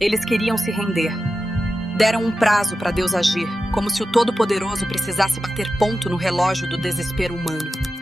Eles queriam se render. Deram um prazo para Deus agir, como se o Todo-Poderoso precisasse bater ponto no relógio do desespero humano.